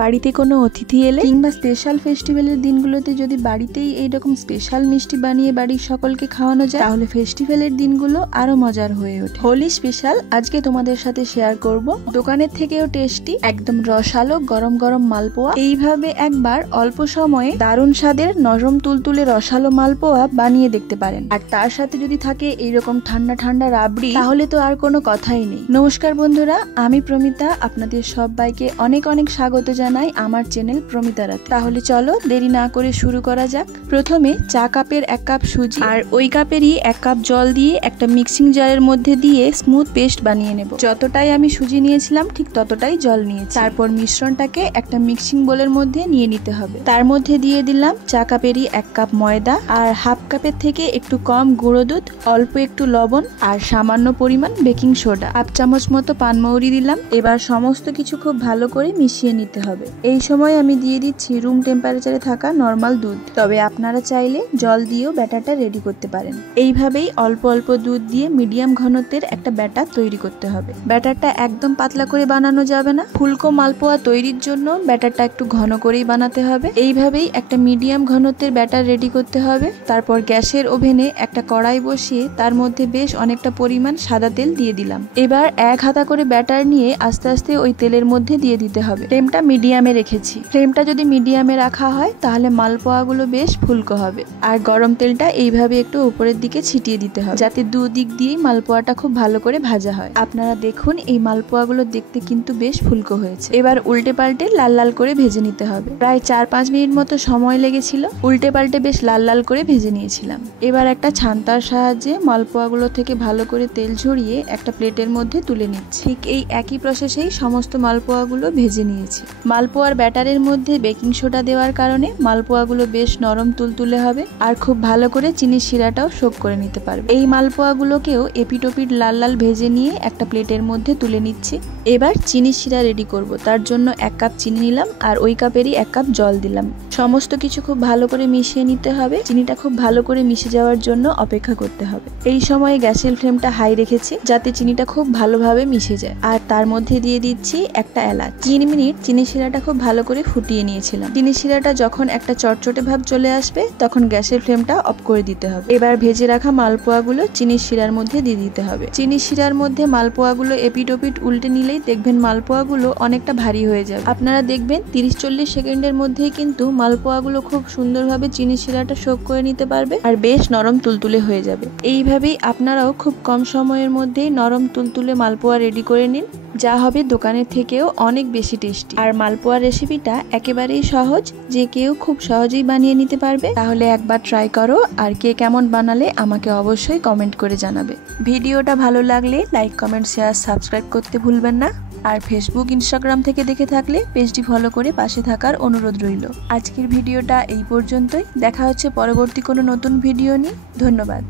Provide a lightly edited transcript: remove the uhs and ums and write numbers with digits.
বাড়িতে কোনো অতিথি এলে কিংবা স্পেশাল ফেস্টিভ্যালের দিনগুলোতে যদি বাড়িতেই এইরকম স্পেশাল মিষ্টি বানিয়ে বাড়ির সকলকে খাওয়ানো যায় তাহলে ফেস্টিভ্যালের দিনগুলো আরো মজার হয়ে ওঠে। হোলি স্পেশাল আজকে তোমাদের সাথে শেয়ার করব দোকানের থেকেও টেস্টি একদম রসালো গরম গরম মালপোয়া। এইভাবে একবার অল্প সময়ে দারুণ স্বাদের নরম তুলতুলে রসালো মালপোয়া বানিয়ে দেখতে পারেন। আর তার সাথে যদি থাকে এইরকম ঠান্ডা ঠান্ডা রাবড়ি তাহলে তো আর কোনো কথাই নেই। নমস্কার বন্ধুরা, আমি প্রমিতা, আপনাদের সবাইকে অনেক অনেক স্বাগত জানাই আমার চ্যানেল প্রমিতা রাতে। তাহলে চলো দেরি না করে শুরু করা যাক। প্রথমে চা কাপের 1 কাপ সুজি আর ওই কাপেরই 1 কাপ জল দিয়ে একটা মিক্সিং জারের মধ্যে দিয়ে স্মুথ পেস্ট বানিয়ে নেব। যতটাই আমি সুজি নিয়েছিলাম ঠিক ততটাই জল নিয়েছি। তারপর মিশ্রণটাকে একটা মিক্সিং বোলের মধ্যে নিয়ে নিতে হবে। তার মধ্যে দিয়ে দিলাম চা কাপেরই 1 কাপ ময়দা আর হাফ কাপের থেকে একটু কম গুঁড়ো দুধ, অল্প একটু লবণ আর সামান্য পরিমাণ বেকিং সোডা, 1 চামচ মতো পানমৌরি দিলাম। এবার সমস্ত কিছু খুব ভালো করে মিশিয়ে নিতে হবে। এই সময় আমি দিয়ে দিচ্ছি রুম টেম্পারেচারে থাকা নরমাল দুধ, তবে আপনারা চাইলে জল দিয়েও ব্যাটারটা রেডি করতে পারেন। এইভাবেই অল্প অল্প দুধ দিয়ে মিডিয়াম ঘনত্বের একটা ব্যাটার তৈরি করতে হবে। ব্যাটারটা একদম পাতলা করে বানানো যাবে না, ফুলকো মালপোয়া তৈরির জন্য ব্যাটারটা একটু ঘন করেই বানাতে হবে। এইভাবেই একটা মিডিয়াম ঘনত্বের ব্যাটার রেডি করতে হবে। তারপর গ্যাসের ওভেনে একটা কড়াই বসিয়ে তার মধ্যে বেশ অনেকটা পরিমাণ সাদা তেল দিয়ে দিলাম। এবার 1 হাতা করে ব্যাটার নিয়ে আস্তে আস্তে ওই তেলের মধ্যে দিয়ে দিতে হবে। ফ্লেমটা মিডিয়ামে রেখেছি। ফ্লেমটা যদি মিডিয়ামে রাখা হয় তাহলে মালপোয়াগুলো বেশ ফুলকো হবে। আর গরম তেলটা এইভাবে একটু উপরের দিকে ছিটিয়ে দিতে হবে যাতে দুদিক দিয়েই মালপোয়াটা খুব ভালো করে ভাজা হয়। আপনারা দেখুন এই মালপোয়াগুলো দেখতে কিন্তু বেশ ফুলকো হয়েছে। এবার উল্টে পাল্টে লাল লাল করে ভেজে নিতে হবে। প্রায় 4-5 মিনিট মতো সময় লেগেছিল। উল্টে পাল্টে বেশ লাল লাল করে ভেজে নিয়েছিলাম। এবার একটা ছান্তার সাহায্যে মালপোয়াগুলো থেকে ভালো করে তেল ঝরিয়ে একটা প্লেটের মধ্যে তুলে নিচ্ছি। ঠিক এই একই প্রসেসেই সমস্ত মালপোয়াগুলো ভেজে নিয়েছি। মালপোয়ার ব্যাটারের মধ্যে বেকিং সোডা দেওয়ার কারণে মালপোয়াগুলো বেশ নরম তুলতুলে হবে আর খুব ভালো করে চিনির শিরাটাও শোক করে নিতে পারবে। এই মালপোয়াগুলোকেও এপিটোপিট লাল লাল ভেজে নিয়ে একটা প্লেটের মধ্যে তুলে নিচ্ছি। এবার চিনির শিরা রেডি করব। তার জন্য 1 কাপ চিনি নিলাম আর ওই কাপেরই 1 কাপ জল দিলাম। সমস্ত কিছু খুব ভালো করে মিশিয়ে নিতে হবে। চিনিটা খুব ভালো করে মিশে যাওয়ার জন্য অপেক্ষা করতে হবে। এই সময় গ্যাসের ফ্লেমটা হাই রেখেছি যাতে চিনিটা খুব ভালোভাবে মিশে যায়। আর তার মধ্যে দিয়ে দিচ্ছি একটা এলাচ। 3 মিনিট চিনি শিরাটা খুব ভালো করে ফুটিয়ে নিয়েছিলাম। চিনি শিরাটা যখন একটা চটচটে ভাব চলে আসবে তখন গ্যাসের ফ্লেমটা অফ করে দিতে হবে। এবার ভেজে রাখা মালপোয়াগুলো চিনির শিরার মধ্যে দিয়ে দিতে হবে। চিনির শিরার মধ্যে মালপোয়াগুলো এপিটোপিট উল্টে নিলেই দেখবেন মালপোয়াগুলো অনেকটা ভারী হয়ে যাবে। আপনারা দেখবেন 30-40 সেকেন্ডের মধ্যেই কিন্তু মালপোয়াগুলো খুব সুন্দরভাবে চিনির শিরাটা শোক করে নিতে পারবে আর বেশ নরম তুলতুলে হয়ে যাবে। এইভাবেই আপনারাও খুব কম সময়ের মধ্যেই নরম তুলতুলে মালপোয়া রেডি করে নিন, যা হবে দোকানের থেকেও অনেক বেশি টেস্টি। আর মালপোয়ার রেসিপিটা একেবারেই সহজ, যে কেউ খুব সহজেই বানিয়ে নিতে পারবে। তাহলে একবার ট্রাই করো আর কে কেমন বানালে আমাকে অবশ্যই কমেন্ট করে জানাবে। ভিডিওটা ভালো লাগলে লাইক, কমেন্ট, শেয়ার, সাবস্ক্রাইব করতে ভুলবেন না। আর ফেসবুক, ইনস্টাগ্রাম থেকে দেখে থাকলে পেজটি ফলো করে পাশে থাকার অনুরোধ রইল। আজকের ভিডিওটা এই পর্যন্তই। দেখা হচ্ছে পরবর্তী কোনো নতুন ভিডিও নিয়ে। ধন্যবাদ।